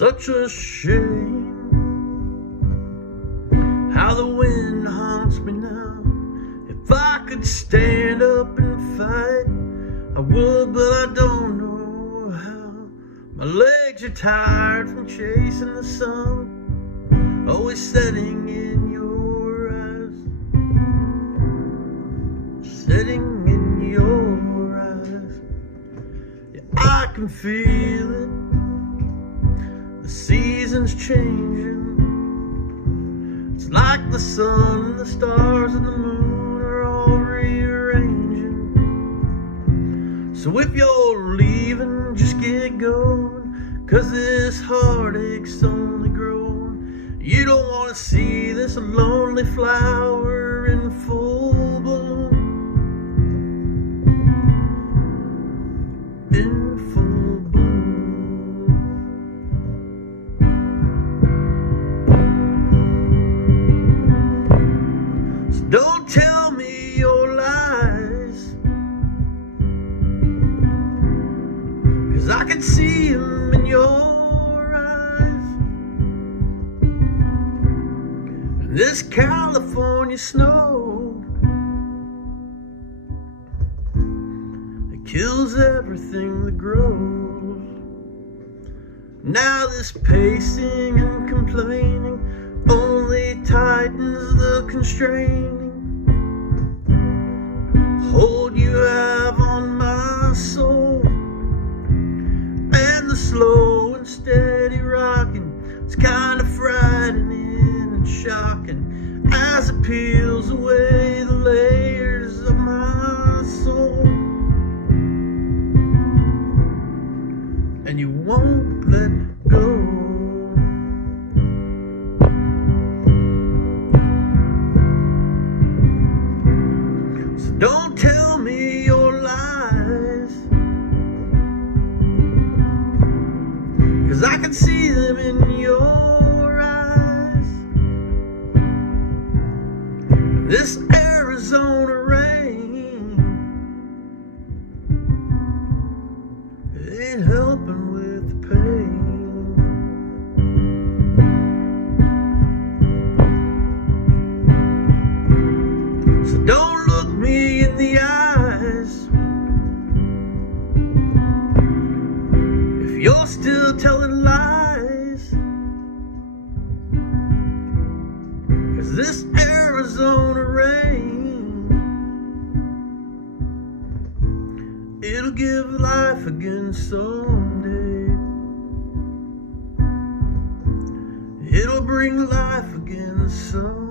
Such a shame how the wind haunts me now. If I could stand up and fight, I would, but I don't know how. My legs are tired from chasing the sun, always setting in your eyes, setting in your eyes. Yeah, I can feel it. The seasons changing. It's like the sun and the stars and the moon are all rearranging. So if you're leaving, just get going, 'cause this heartache's only growing. You don't want to see this lonely flower in full bloom. In full bloom. So don't tell me your lies, 'cause I can see them in your eyes. And this California snow, it kills everything that grows. Now this pacing and complaining only tightens the constraining hold you have on my soul. And the slow and steady rocking, it's kind of frightening and shocking as it peels away the layers of my soul. And you won't let go. So don't tell me your lies, 'cause I can see them in your eyes. This Arizona rain, it ain't helping with the pain. So don't look me in the eyes if you're still telling lies, 'cause this Arizona rain, it'll give life again someday. It'll bring life again someday.